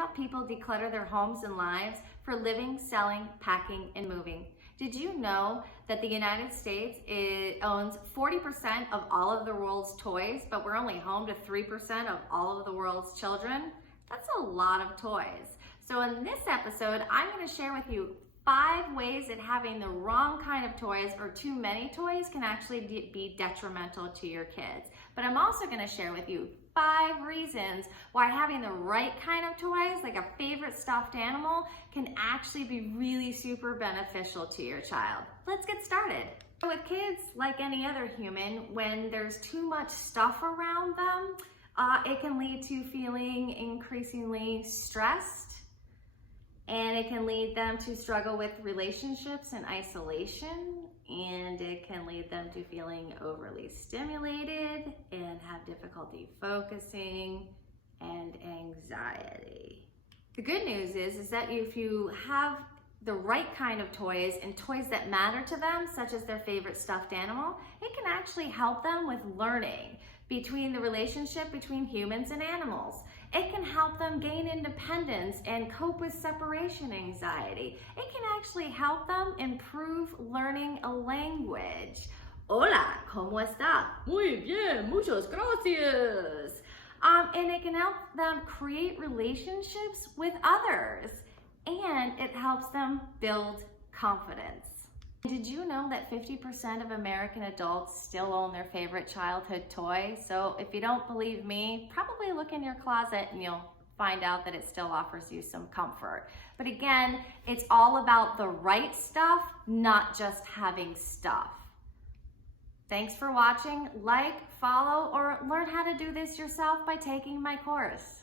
help people declutter their homes and lives for living, selling, packing, and moving. Did you know that the United States owns 40% of all of the world's toys, but we're only home to 3% of all of the world's children? That's a lot of toys. So in this episode, I'm going to share with you 5 ways that having the wrong kind of toys or too many toys can actually be detrimental to your kids. But I'm also going to share with you 5 reasons why having the right kind of toys, like a favorite stuffed animal, can actually be really super beneficial to your child. Let's get started. With kids, like any other human, when there's too much stuff around them, it can lead to feeling increasingly stressed, and it can lead them to struggle with relationships and isolation, and it can lead them to feeling overly stimulated and have difficulty focusing and anxiety. The good news is that if you have the right kind of toys and toys that matter to them, such as their favorite stuffed animal, it can actually help them with learning between the relationship between humans and animals. It can help them gain independence and cope with separation anxiety. It can actually help them improve learning a language. Hola, ¿cómo está? Muy bien, muchas gracias. And it can help them create relationships with others, and it helps them build confidence. Did you know that 50% of American adults still own their favorite childhood toy? So if you don't believe me, probably look in your closet and you'll find out that it still offers you some comfort. But again, it's all about the right stuff, not just having stuff. Thanks for watching. Like, follow, or learn how to do this yourself by taking my course.